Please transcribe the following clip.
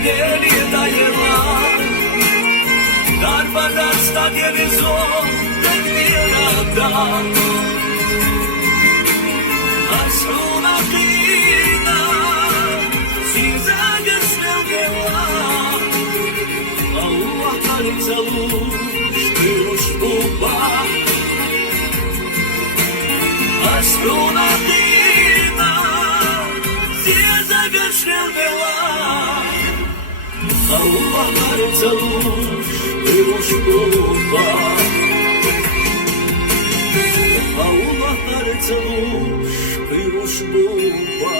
Evangeliję dajela, dar badat stadiere zon, ten mirada. Asruna kina, siza göstergela, Allah karitsaluş, kırmış buba. Asruna kina, siza göstergela, Allah karitsaluş, kırmış buba. Allah karitsaluş, kırmış buba.